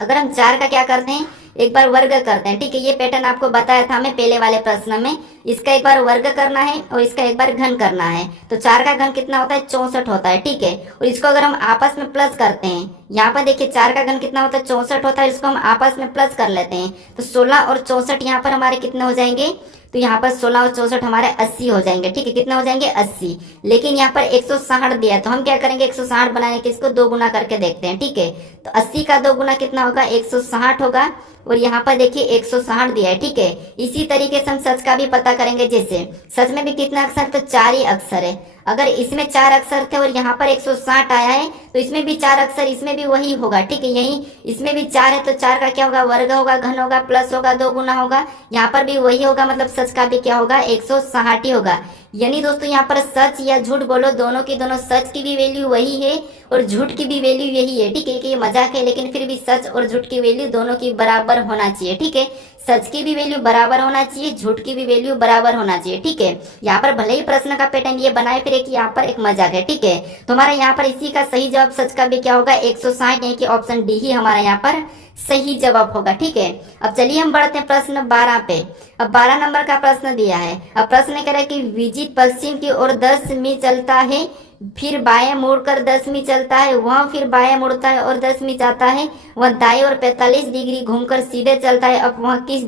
अगर हम 4 का क्या करते हैं, एक बार वर्ग करते हैं। ठीक है, ये पैटर्न आपको बताया था हमें पहले वाले प्रश्न में, इसका एक बार वर्ग करना है और इसका एक बार घन करना है। तो 4 का घन कितना होता है, 64 होता है। ठीक है, और इसको अगर हम आपस में प्लस करते हैं, यहाँ पर देखिए 4 का घन कितना होता है, 64 होता है, इसको हम आपस में प्लस कर लेते हैं तो 16 और 64 यहाँ पर हमारे कितने हो जाएंगे, तो यहाँ पर 16 और 64 हमारे 80 हो जाएंगे। ठीक है, कितने हो जाएंगे, 80। लेकिन यहाँ पर 160 दिया है तो हम क्या करेंगे, 160 बनाने के इसको 2 गुना करके देखते हैं। ठीक है, तो 80 का 2 गुना कितना होगा, 160 होगा, और यहाँ पर देखिए 160 दिया है। ठीक है, इसी तरीके से हम सच का भी पता करेंगे। जैसे सच में भी कितना अक्षर, तो 4 ही अक्षर है। अगर इसमें 4 अक्षर थे और यहाँ पर 160 आया है तो इसमें भी 4 अक्षर, इसमें भी वही होगा। ठीक है, यही इसमें भी 4 है तो 4 का क्या होगा, वर्ग होगा, घन होगा, प्लस होगा, 2 गुना होगा, यहाँ पर भी वही होगा, मतलब सच का भी क्या होगा, 160 ही होगा। यानी दोस्तों यहाँ पर सच या झूठ बोलो, दोनों की दोनों, सच की भी वैल्यू वही है और झूठ की भी वैल्यू यही है। ठीक है, कि ये मजाक है लेकिन फिर भी सच और झूठ की वैल्यू दोनों की बराबर होना चाहिए। ठीक है, सच की भी वैल्यू बराबर होना चाहिए, झूठ की भी वैल्यू बराबर होना चाहिए। ठीक है, यहाँ पर भले ही प्रश्न का पैटर्न ये बनाए फिर कि यहाँ पर एक मजाक है। ठीक है, तो हमारा यहाँ पर इसी का सही जवाब सच का भी क्या होगा, 160, यानी कि ऑप्शन डी ही हमारा यहाँ पर सही जवाब होगा। ठीक है, अब चलिए हम बढ़ते हैं प्रश्न 12 पे। अब 12 नंबर का प्रश्न दिया है। अब प्रश्न कह रहा है कि विजित पश्चिम की ओर 10 मी चलता है, फिर बाएं मुड़कर 10 मी चलता है, वह फिर बाएं मुड़ता है और 10 मी जाता है, वह दाएं और 45 डिग्री घूमकर सीधे चलता है। अब वह किस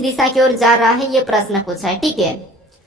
दिशा की ओर जा रहा है, ये प्रश्न पूछा है। ठीक है,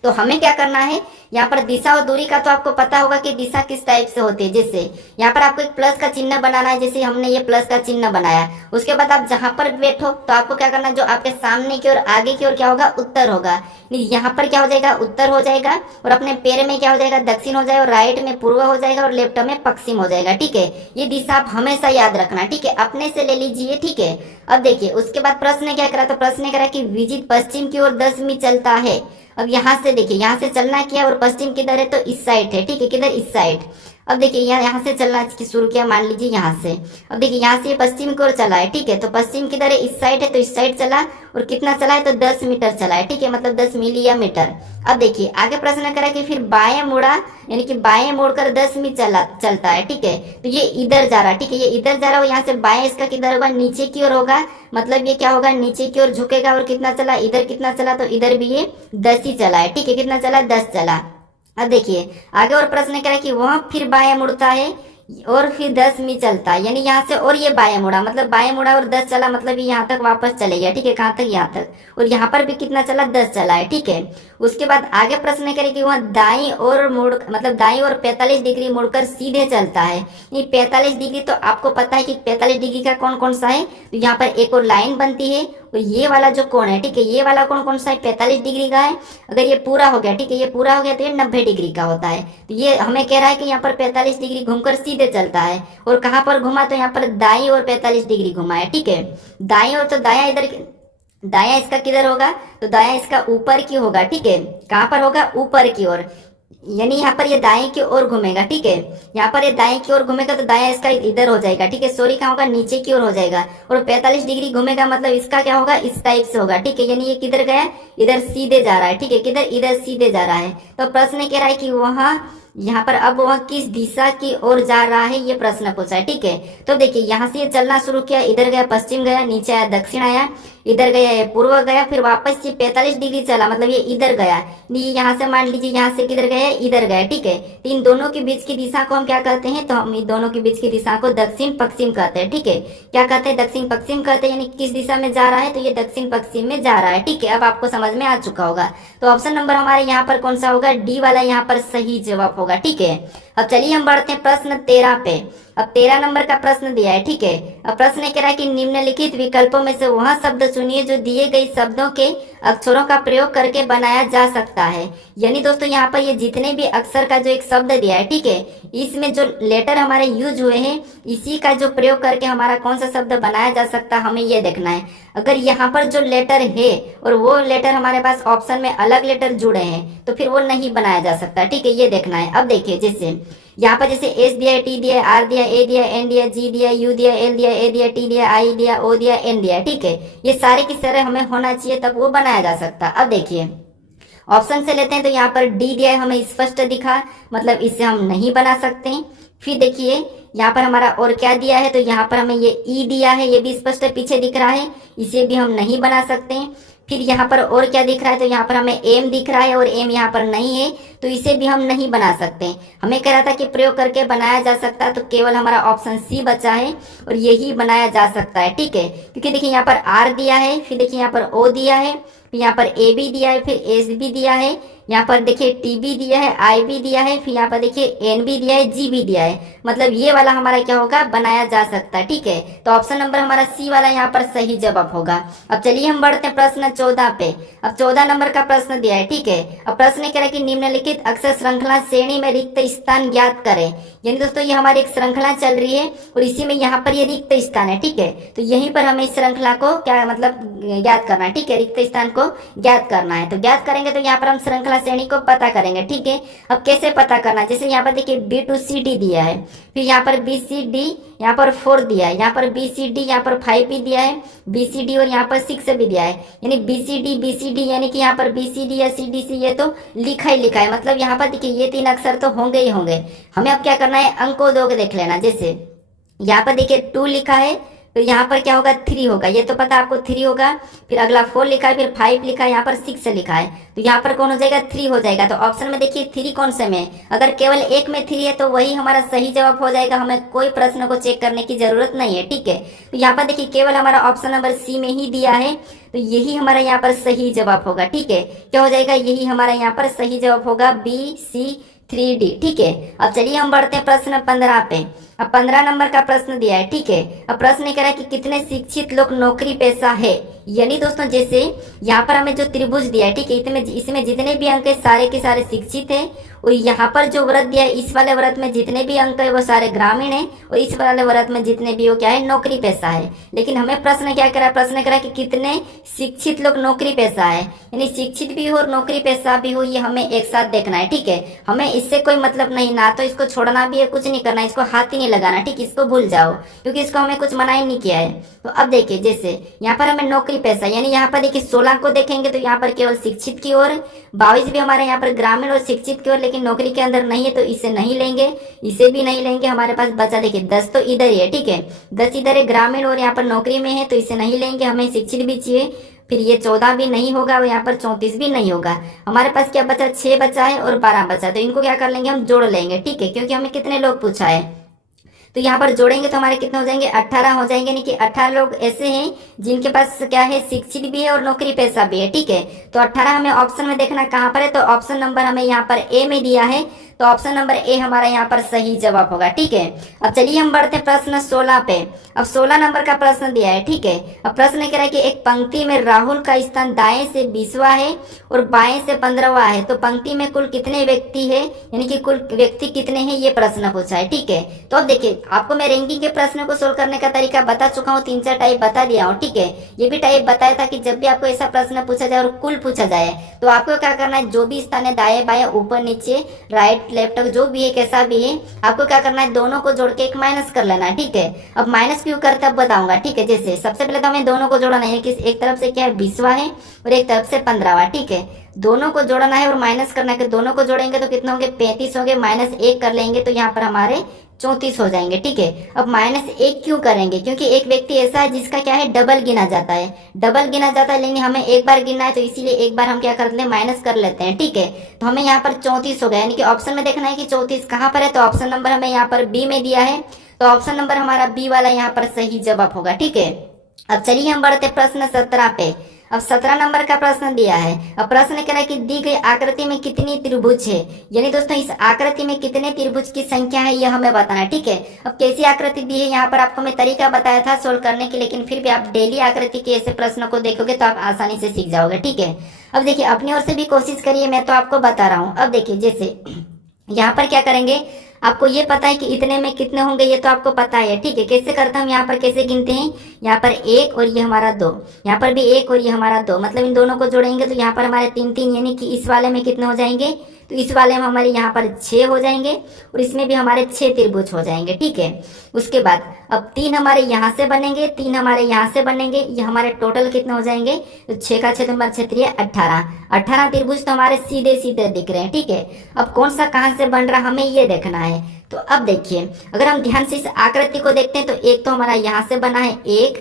तो हमें क्या करना है, यहाँ पर दिशा और दूरी का तो आपको पता होगा कि दिशा किस टाइप से होती है। जैसे यहाँ पर आपको एक प्लस का चिन्ह बनाना है, जैसे हमने ये प्लस का चिन्ह बनाया। उसके बाद आप जहां पर बैठो तो आपको क्या करना है, जो आपके सामने की ओर आगे की ओर क्या होगा, उत्तर होगा। यहाँ पर क्या हो जाएगा, उत्तर हो जाएगा, और अपने पैर में क्या हो जाएगा, दक्षिण हो जाएगा, और राइट में पूर्व हो जाएगा, और लेफ्ट में पश्चिम हो जाएगा। ठीक है, ये दिशा आप हमेशा याद रखना। ठीक है, अपने से ले लीजिए। ठीक है, अब देखिए उसके बाद प्रश्न क्या करा, तो प्रश्न करा कि विजित पश्चिम की ओर 10 मी चलता है। अब यहाँ से देखिए, यहाँ से चलना क्या और पश्चिम किधर है, तो इस साइड है, ठीक है, किधर, इस साइड। अब देखिए यहाँ से चलना शुरू किया, मान लीजिए यहाँ से। अब देखिए यहाँ से पश्चिम की ओर चला है, ठीक है, तो पश्चिम किधर है, इस साइड है, तो इस साइड चला और कितना चला है, तो 10 मीटर चला है, ठीक है, मतलब 10 मिली या मीटर। अब देखिए आगे प्रश्न करा कि फिर बाएं मुड़ा, यानी कि बाएं मोड़कर 10 मी चलता है, ठीक है, तो ये इधर जा रहा है, ठीक है, ये इधर जा रहा है, यहाँ से बाएं इसका किधर होगा, नीचे की ओर होगा, मतलब ये क्या होगा, नीचे की ओर झुकेगा। और कितना चला, इधर कितना चला, तो इधर भी ये 10 ही चला है, ठीक है, कितना चला, 10 चला। अब देखिए आगे और प्रश्न करा कि वह फिर बाएं मुड़ता है और फिर 10 मी चलता है, यानी यहाँ से और ये बाएं मुड़ा, मतलब बाएं मुड़ा और 10 चला, मतलब ये यहाँ तक वापस चले गया, ठीक है, कहाँ तक, यहाँ तक। और यहाँ पर भी कितना चला, 10 चला है, ठीक है। उसके बाद आगे प्रश्न करें कि वह दाईं और मुड़, मतलब दाईं और 45 डिग्री मुड़कर सीधे चलता है। ये 45 डिग्री तो आपको पता है कि 45 डिग्री का कौन कौन सा है, तो यहाँ पर एक और लाइन बनती है और ये वाला जो कोण है, ठीक है, ये वाला कोण कौन सा है, 45 डिग्री का है। अगर ये पूरा हो गया, ठीक है, ये पूरा हो गया तो ये 90 डिग्री का होता है। तो ये हमें कह रहा है कि यहाँ पर 45 डिग्री घूमकर सीधे चलता है। और कहाँ पर घुमा, तो यहाँ पर दाईं और 45 डिग्री घुमा है, ठीक है। दाईं और, तो दाया इधर, दाया इसका किधर होगा, तो दाया इसका ऊपर की होगा, ठीक है, कहाँ पर होगा, ऊपर की ओर, यानी यहाँ पर ये दाएं की ओर घूमेगा, ठीक है, यहाँ पर ये दाएं की ओर घूमेगा तो दाया इसका इधर हो जाएगा, ठीक है, सॉरी कहाँ होगा, नीचे की ओर हो जाएगा। और 45 डिग्री घूमेगा मतलब इसका क्या होगा, इस टाइप से होगा, ठीक है, यानी ये किधर गया, इधर सीधे जा रहा है, ठीक है, किधर, इधर सीधे जा रहा है। तो प्रश्न कह रहा है कि वह यहाँ पर अब वह किस दिशा की ओर जा रहा है, ये प्रश्न पूछा है, ठीक है। तो देखिए यहाँ से ये चलना शुरू किया, इधर गया पश्चिम गया, नीचे आया दक्षिण आया, इधर गया ये पूर्व गया, फिर वापस ये 45 डिग्री चला, मतलब ये इधर गया। ये यहाँ से मान लीजिए यहाँ से किधर गया, इधर गया, ठीक है। तो इन दोनों के बीच की दिशा को हम क्या कहते हैं, तो हम इन दोनों के बीच की दिशा को दक्षिण पश्चिम कहते हैं, ठीक है। क्या कहते हैं, दक्षिण पश्चिम कहते हैं, यानी किस दिशा में जा रहा है, तो ये दक्षिण पश्चिम में जा रहा है, ठीक है। अब आपको समझ में आ चुका होगा। तो ऑप्शन नंबर हमारे यहाँ पर कौन सा होगा, डी वाला यहाँ पर सही जवाब होगा, ठीक है। अब चलिए हम बढ़ते हैं प्रश्न 13 पे। अब 13 नंबर का प्रश्न दिया है, ठीक है। अब प्रश्न कह रहा है कि निम्नलिखित विकल्पों में से वह शब्द चुनिए जो दिए गए शब्दों के अक्षरों का प्रयोग करके बनाया जा सकता है। यानी दोस्तों यहाँ पर ये जितने भी अक्षर का जो एक शब्द दिया है, ठीक है, इसमें जो लेटर हमारे यूज हुए हैं इसी का जो प्रयोग करके हमारा कौन सा शब्द बनाया जा सकता है, हमें ये देखना है। अगर यहाँ पर जो लेटर है और वो लेटर हमारे पास ऑप्शन में अलग लेटर जुड़े हैं तो फिर वो नहीं बनाया जा सकता, ठीक है, ये देखना है। अब देखिए जैसे यहाँ पर जैसे एस दिया है, टी दिया है, आर दिया, ए दिया, एन दिया, जी दिया, यू दिया, एल दिया, ए दिया, टी दिया, आई दिया, ओ दिया, एन दिया, ठीक है। ये सारे की सारे हमें होना चाहिए तब वो बनाया जा सकता। अब देखिए ऑप्शन से लेते हैं तो यहाँ पर डी दिया है, हमें स्पष्ट दिखा, मतलब इससे हम नहीं बना सकते। फिर देखिए यहाँ पर हमारा और क्या दिया है, तो यहाँ पर हमें ये ई दिया है, ये भी स्पष्ट पीछे दिख रहा है, इसे भी हम नहीं बना सकते। फिर यहाँ पर और क्या दिख रहा है, तो यहाँ पर हमें एम दिख रहा है और एम यहाँ पर नहीं है, तो इसे भी हम नहीं बना सकते। हमें कह रहा था कि प्रयोग करके बनाया जा सकता है, तो केवल हमारा ऑप्शन सी बचा है और यही बनाया जा सकता है, ठीक है। क्योंकि देखिए यहाँ पर आर दिया है, फिर देखिए यहाँ पर ओ दिया है, फिर यहाँ पर ए बी दिया है, फिर एस बी दिया है, यहाँ पर देखिए टी बी दिया है, आई बी दिया है, फिर यहाँ पर देखिए एन बी दिया है, जी बी दिया है, मतलब ये वाला हमारा क्या होगा, बनाया जा सकता है, ठीक है। तो ऑप्शन नंबर हमारा सी वाला यहाँ पर सही जवाब होगा। अब चलिए हम बढ़ते हैं प्रश्न 14 पे। अब 14 नंबर का प्रश्न दिया है, ठीक है। अब प्रश्न कह रहा है कि निम्नलिखित अक्षर श्रृंखला श्रेणी में रिक्त स्थान ज्ञात करें। यानी दोस्तों ये हमारी एक श्रृंखला चल रही है और इसी में यहाँ पर ये रिक्त स्थान है, ठीक है। तो यहीं पर हमें इस श्रृंखला को क्या मतलब ज्ञात करना है, ठीक है, रिक्त स्थान को ज्ञात करना है। तो ज्ञात करेंगे तो यहाँ पर हम श्रृंखला श्रेणी को पता करेंगे, ठीक है। अब कैसे पता करना है, जैसे यहाँ पर देखिए बी टू सी डी दिया है, फिर यहाँ पर बी सी डी यहाँ पर 4 दिया है, यहाँ पर बी सी डी यहाँ पर 5 भी दिया है, बी सी डी और यहाँ पर 6 भी दिया है, यानी बी सी डी यानी कि यहाँ पर बी सी डी या सी डी सी ये तो लिखा ही लिखा है, मतलब यहाँ पर देखिए ये 3 अक्षर तो होंगे ही होंगे। हमें अब क्या करना है, अंकों 2 देख लेना। जैसे यहाँ पर देखिए 2 लिखा है, तो यहाँ पर क्या होगा 3 होगा, ये तो पता आपको 3 होगा। फिर अगला 4 लिखा है, फिर 5 लिखा है, यहाँ पर 6 लिखा है, तो यहाँ पर कौन हो जाएगा 3 हो जाएगा। तो ऑप्शन में देखिए 3 कौन से में, अगर केवल एक में 3 है तो वही हमारा सही जवाब हो जाएगा, हमें कोई प्रश्न को चेक करने की जरूरत नहीं है, ठीक है। तो यहाँ पर देखिए केवल हमारा ऑप्शन नंबर सी में ही दिया है, तो यही हमारा यहाँ पर सही जवाब होगा, ठीक है। क्या हो जाएगा, यही हमारा यहाँ पर सही जवाब होगा, बी सी 3D, ठीक है। अब चलिए हम बढ़ते हैं प्रश्न 15 पे। अब 15 नंबर का प्रश्न दिया है, ठीक है। अब प्रश्न कह रहा है कि कितने शिक्षित लोग नौकरी पेशा है। यानी दोस्तों जैसे यहाँ पर हमें जो त्रिभुज दिया है, ठीक है, इसमें जितने भी अंक है सारे के सारे शिक्षित है और यहाँ पर जो व्रत दिया है इस वाले व्रत में जितने भी अंक है वो सारे ग्रामीण है, और इस वाले व्रत में जितने भी वो क्या है नौकरी पेशा है। लेकिन हमें प्रश्न क्या करा, प्रश्न करा कि कितने शिक्षित लोग नौकरी पेशा है, यानी शिक्षित भी हो और नौकरी पेशा भी हो, ये हमें एक साथ देखना है। ठीक है, हमें इससे कोई मतलब नहीं, ना तो इसको छोड़ना भी है, कुछ नहीं करना, इसको हाथ ही नहीं लगाना। ठीक, इसको भूल जाओ क्योंकि इसको हमें कुछ मना ही नहीं किया है। तो अब देखिए जैसे यहाँ पर हमें नौकरी पेशा, यानी यहाँ पर देखिए 16 को देखेंगे तो यहाँ पर केवल शिक्षित की ओर, 22 भी हमारे यहाँ पर ग्रामीण और शिक्षित की ओर, लेकिन नौकरी के अंदर नहीं है तो इसे नहीं लेंगे, इसे भी नहीं लेंगे। हमारे पास बचा देखिए 10 तो इधर ही है। ठीक है, 10 इधर है ग्रामीण और यहाँ पर नौकरी में है तो इसे नहीं लेंगे, हमें शिक्षित भी चाहिए। फिर ये 14 भी नहीं होगा और यहाँ पर 34 भी नहीं होगा। हमारे पास क्या बचा, 6 बचा है और 12 बचा है, तो इनको क्या कर लेंगे हम जोड़ लेंगे। ठीक है, क्योंकि हमें कितने लोग पूछा है, तो यहाँ पर जोड़ेंगे तो हमारे कितने हो जाएंगे, 18 हो जाएंगे। यानी कि 18 लोग ऐसे हैं जिनके पास क्या है, शिक्षित भी है और नौकरी पेशा भी है। ठीक है, तो 18 हमें ऑप्शन में देखना कहाँ पर है, तो ऑप्शन नंबर हमें यहाँ पर ए में दिया है, तो ऑप्शन नंबर ए हमारा यहाँ पर सही जवाब होगा। ठीक है, अब चलिए हम बढ़ते हैं प्रश्न 16 पे। अब 16 नंबर का प्रश्न दिया है। ठीक है, अब प्रश्न कह रहा है कि एक पंक्ति में राहुल का स्थान दाएं से 20वां है और बाएं से 15वां है, तो पंक्ति में कुल कितने व्यक्ति है, यानी कि कुल व्यक्ति कितने हैं, ये प्रश्न पूछा है। ठीक है, तो अब देखिए आपको मैं रैंकिंग के प्रश्न को सोल्व करने का तरीका बता चुका हूँ, 3-4 टाइप बता दिया हूँ। ठीक है, ये भी टाइप बताया था कि जब भी आपको ऐसा प्रश्न पूछा जाए और कुल पूछा जाए तो आपको क्या करना है, जो भी स्थान है दाएं बाएं ऊपर नीचे राइट लेफ्ट जो भी है कैसा भी है, आपको क्या करना है, दोनों को जोड़ के एक माइनस कर लेना है। ठीक है, अब माइनस क्यों करते अब बताऊंगा। ठीक है, जैसे सबसे पहले तो हमें दोनों को जोड़ना है कि एक तरफ से क्या है 20वां है और एक तरफ से 15वां। ठीक है, दोनों को जोड़ना है और माइनस करना है, दोनों को जोड़ेंगे तो कितने होंगे, 35 होंगे, माइनस 1 कर लेंगे तो यहाँ पर हमारे 34 हो जाएंगे। ठीक है, अब -1 क्यों करेंगे, क्योंकि एक व्यक्ति ऐसा है जिसका क्या है डबल गिना जाता है, डबल गिना जाता है, लेकिन हमें एक बार गिनना है तो इसीलिए एक बार हम क्या करते हैं, माइनस कर लेते हैं। ठीक है, तो हमें यहाँ पर 34 हो गया, यानी कि ऑप्शन में देखना है कि 34 कहाँ पर है, तो ऑप्शन नंबर हमें यहाँ पर बी में दिया है, तो ऑप्शन नंबर हमारा बी वाला यहाँ पर सही जवाब होगा। ठीक है, अब चलिए हम बढ़ते प्रश्न 17 पे। अब 17 नंबर का प्रश्न दिया है। अब प्रश्न कह रहा है कि दी गई आकृति में कितनी त्रिभुज है, यानी दोस्तों इस आकृति में कितने त्रिभुज की संख्या है यह हमें बताना है। ठीक है, अब कैसी आकृति दी है, यहाँ पर आपको मैं तरीका बताया था सोल्व करने के, लेकिन फिर भी आप डेली आकृति के ऐसे प्रश्नों को देखोगे तो आप आसानी से सीख जाओगे। ठीक है, अब देखिए अपनी ओर से भी कोशिश करिए, मैं तो आपको बता रहा हूँ। अब देखिए जैसे यहाँ पर क्या करेंगे, आपको ये पता है कि इतने में कितने होंगे, ये तो आपको पता है। ठीक है, कैसे करते हैं हम, यहाँ पर कैसे गिनते हैं, यहाँ पर 1 और ये हमारा 2, यहाँ पर भी 1 और ये हमारा 2, मतलब इन दोनों को जोड़ेंगे तो यहाँ पर हमारे 3-3, यानी कि इस वाले में कितने हो जाएंगे, तो इस वाले में हमारे यहाँ पर 6 हो जाएंगे और इसमें भी हमारे 6 त्रिभुज हो जाएंगे। ठीक है, उसके बाद अब 3 हमारे यहाँ से बनेंगे, 3 हमारे यहाँ से बनेंगे, ये हमारे टोटल कितने हो जाएंगे, तो 6 का 6 तुम्हारा 6 18 त्रिभुज तो हमारे सीधे सीधे दिख रहे हैं। ठीक है, अब कौन सा कहाँ से बन रहा हमें ये देखना है। तो अब देखिए अगर हम ध्यान से इस आकृति को देखते हैं तो एक तो हमारा यहाँ से बना है 1,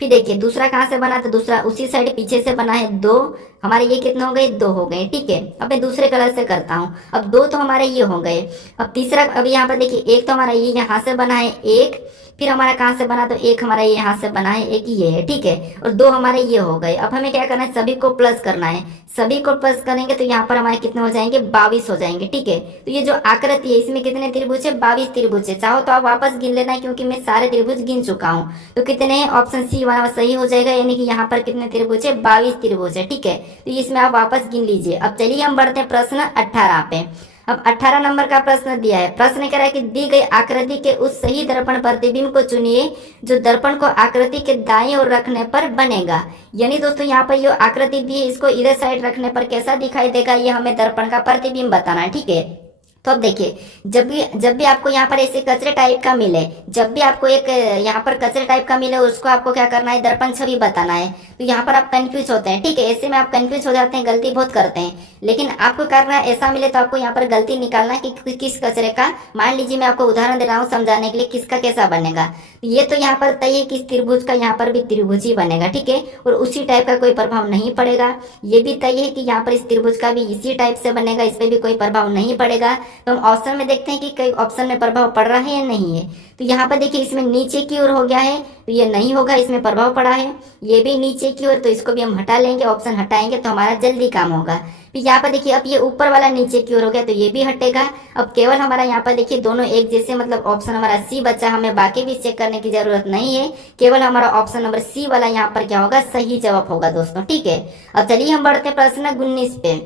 फिर देखिए दूसरा कहाँ से बना, तो दूसरा उसी साइड पीछे से बना है 2, हमारे ये कितने हो गए, 2 हो गए। ठीक है, अब मैं दूसरे कलर से करता हूँ, अब 2 तो हमारे ये हो गए। अब तीसरा, अब यहाँ पर देखिए एक तो हमारा ये यहाँ से बना है 1, फिर हमारा कहाँ से बना, तो एक हमारा ये यहाँ से बना है, एक ये है। ठीक है, और 2 हमारे ये हो गए। अब हमें क्या करना है, सभी को प्लस करना है, सभी को प्लस करेंगे तो यहाँ पर हमारे कितने हो जाएंगे, 22 हो जाएंगे। ठीक है, तो ये जो आकृति है इसमें कितने त्रिभुज है, 22 त्रिभुज है। चाहो तो आप वापस गिन लेना है क्योंकि मैं सारे त्रिभुज गिन चुका हूँ। तो कितने हैं, ऑप्शन सी वाला सही हो जाएगा, यानी कि यहाँ पर कितने त्रिभुज है, 22 त्रिभुज है। ठीक है, तो इसमें आप वापस गिन लीजिए। अब चलिए हम बढ़ते हैं प्रश्न 18 पे। अब 18 नंबर का प्रश्न दिया है। प्रश्न कह रहा है कि दी गई आकृति के उस सही दर्पण प्रतिबिंब को चुनिए जो दर्पण को आकृति के दाईं ओर रखने पर बनेगा। यानी दोस्तों यहाँ पर जो आकृति दी है इसको इधर साइड रखने पर कैसा दिखाई देगा, ये हमें दर्पण का प्रतिबिंब बताना है। ठीक है, तो अब देखिए जब भी आपको यहाँ पर ऐसे कचरे टाइप का मिले, जब भी आपको एक यहाँ पर कचरे टाइप का मिले उसको आपको क्या करना है, दर्पण छवि बताना है। तो यहाँ पर आप कंफ्यूज होते हैं। ठीक है, ऐसे में आप कंफ्यूज हो जाते हैं, गलती बहुत करते हैं, लेकिन आपको करना है ऐसा मिले तो आपको यहाँ पर गलती निकालना है कि किस कचरे का, मान लीजिए मैं आपको उदाहरण दे रहा हूँ समझाने के लिए, किसका कैसा बनेगा। ये तो यहाँ पर तय है कि त्रिभुज का यहाँ पर भी त्रिभुज ही बनेगा। ठीक है, और उसी टाइप का कोई प्रभाव नहीं पड़ेगा। ये भी तय है कि यहाँ पर इस त्रिभुज का भी इसी टाइप से बनेगा, इस पर भी कोई प्रभाव नहीं पड़ेगा। तो हम ऑप्शन में देखते हैं कि कई ऑप्शन में प्रभाव पड़ रहा है या नहीं है। तो यहाँ पर देखिए इसमें नीचे की ओर हो गया है तो ये नहीं होगा, इसमें प्रभाव पड़ा है। ये भी नीचे की ओर, तो इसको भी हम हटा लेंगे, ऑप्शन हटाएंगे तो हमारा जल्दी काम होगा। फिर यहाँ पर देखिए अब ये ऊपर वाला नीचे की ओर हो गया तो ये भी हटेगा। अब केवल हमारा यहाँ पर देखिए दोनों एक जैसे, मतलब ऑप्शन हमारा सी बचा, हमें बाकी भी चेक करने की जरूरत नहीं है, केवल हमारा ऑप्शन नंबर सी वाला यहाँ पर क्या होगा, सही जवाब होगा दोस्तों। ठीक है, अब चलिए हम बढ़ते प्रश्न 19 पे।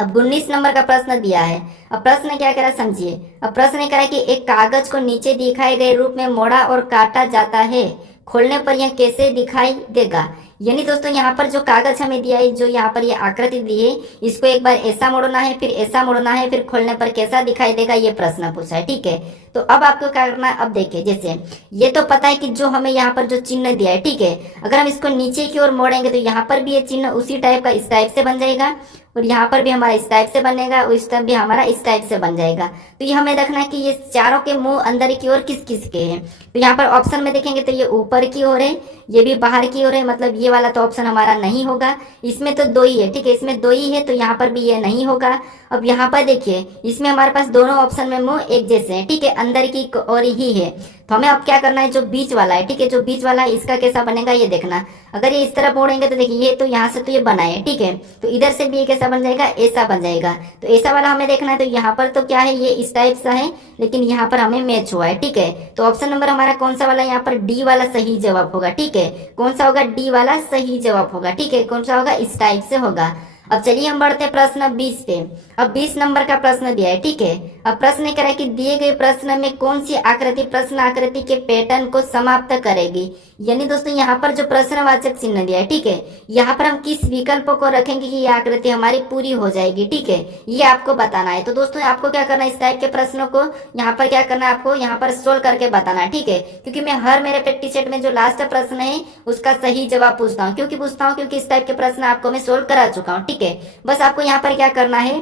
अब 19 नंबर का प्रश्न दिया है। अब प्रश्न क्या कह रहा है समझिए। अब प्रश्न कह रहा है कि एक कागज को नीचे दिखाए गए रूप में मोड़ा और काटा जाता है, खोलने पर यह कैसे दिखाई देगा। यानी दोस्तों यहाँ पर जो कागज हमें दिया है, जो यहाँ पर ये आकृति दी है, इसको एक बार ऐसा मोड़ना है, फिर ऐसा मोड़ना है, फिर खोलने पर कैसा दिखाई देगा, ये प्रश्न पूछा है। ठीक है, तो अब आपको क्या करना है। अब देखिए, जैसे ये तो पता है कि जो हमें यहाँ पर जो चिन्ह दिया है, ठीक है, अगर हम इसको नीचे की ओर मोड़ेंगे तो यहाँ पर भी ये चिन्ह उसी टाइप का इस टाइप से बन जाएगा, और यहाँ पर भी हमारा इस टाइप से बनेगा, उस टाइप भी हमारा इस टाइप से बन जाएगा। तो ये हमें रखना है कि ये चारों के मुंह अंदर की ओर किस किस के हैं। तो यहाँ पर ऑप्शन में देखेंगे तो ये ऊपर की ओर है, ये भी बाहर की ओर है, मतलब ये वाला तो ऑप्शन हमारा नहीं होगा। इसमें तो दो ही है, ठीक है, इसमें दो ही है, तो यहाँ पर भी ये नहीं होगा। अब यहाँ पर देखिए, इसमें हमारे पास दोनों ऑप्शन में मुंह एक जैसे हैं, ठीक है, अंदर की ओर ही है। तो हमें अब क्या करना है, जो बीच वाला है, ठीक है, जो बीच वाला है इसका कैसा बनेगा ये देखना। अगर ये इस तरफ मोड़ेंगे तो देखिए ये तो यहाँ से तो ये बना है, ठीक है, तो इधर से भी ये कैसा बन जाएगा, ऐसा बन जाएगा। तो ऐसा वाला हमें देखना है। तो यहाँ पर तो क्या है, ये इस टाइप सा है, लेकिन यहाँ पर हमें मैच हुआ है। ठीक है, तो ऑप्शन नंबर हमारा कौन सा वाला, यहाँ पर डी वाला सही जवाब होगा। ठीक है, कौन सा होगा, डी वाला सही जवाब होगा। ठीक है, कौन सा होगा, इस टाइप से होगा। अब चलिए हम बढ़ते हैं प्रश्न 20 पे। अब 20 नंबर का प्रश्न दिया है। ठीक है, अब प्रश्न कह रहा है कि दिए गए प्रश्न में कौन सी आकृति प्रश्न आकृति के पैटर्न को समाप्त करेगी। यानी दोस्तों यहाँ पर जो प्रश्नवाचक चिन्ह दिया है, ठीक है, यहाँ पर हम किस विकल्प को रखेंगे कि ये आकृति हमारी पूरी हो जाएगी। ठीक है, ये आपको बताना है। तो दोस्तों आपको क्या करना है, इस टाइप के प्रश्नों को यहाँ पर क्या करना है, आपको यहाँ पर सोल्व करके बताना है। ठीक है, क्योंकि मैं हर मेरे प्रैक्टिस सेट में जो लास्ट प्रश्न है उसका सही जवाब पूछता हूँ। क्योंकि पूछता हूँ क्योंकि इस टाइप के प्रश्न आपको मैं सोल्व करा चुका हूँ। ठीक है, बस आपको यहाँ पर क्या करना है,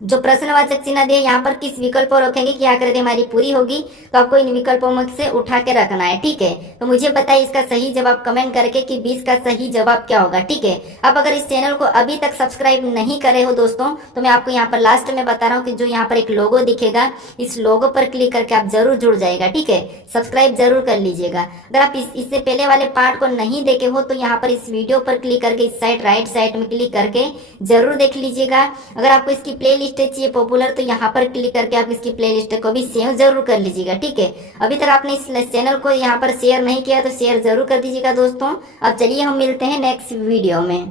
जो प्रश्नवाचक चिन्ह दिए यहाँ पर किस विकल्प को रखेंगे कि आकृति हमारी पूरी होगी, तो आपको इन विकल्पों में से उठा के रखना है। ठीक है, तो मुझे बताइए इसका सही जवाब कमेंट करके कि 20 का सही जवाब क्या होगा। ठीक है, अब अगर इस चैनल को अभी तक सब्सक्राइब नहीं करे हो दोस्तों, तो मैं आपको यहाँ पर लास्ट में बता रहा हूँ कि जो यहाँ पर एक लोगो दिखेगा, इस लोगो पर क्लिक करके आप जरूर जुड़ जाएगा। ठीक है, सब्सक्राइब जरूर कर लीजिएगा। अगर आप इससे पहले वाले पार्ट को नहीं देखे हो तो यहाँ पर इस वीडियो पर क्लिक करके इस साइड राइट साइड में क्लिक करके जरूर देख लीजिएगा। अगर आपको इसकी प्ले लिस्ट चाहिए पॉपुलर, तो यहाँ पर क्लिक करके आप इसकी प्लेलिस्ट को भी सेव जरूर कर लीजिएगा। ठीक है, अभी तक आपने इस चैनल को यहाँ पर शेयर नहीं किया तो शेयर जरूर कर दीजिएगा दोस्तों। अब चलिए हम मिलते हैं नेक्स्ट वीडियो में।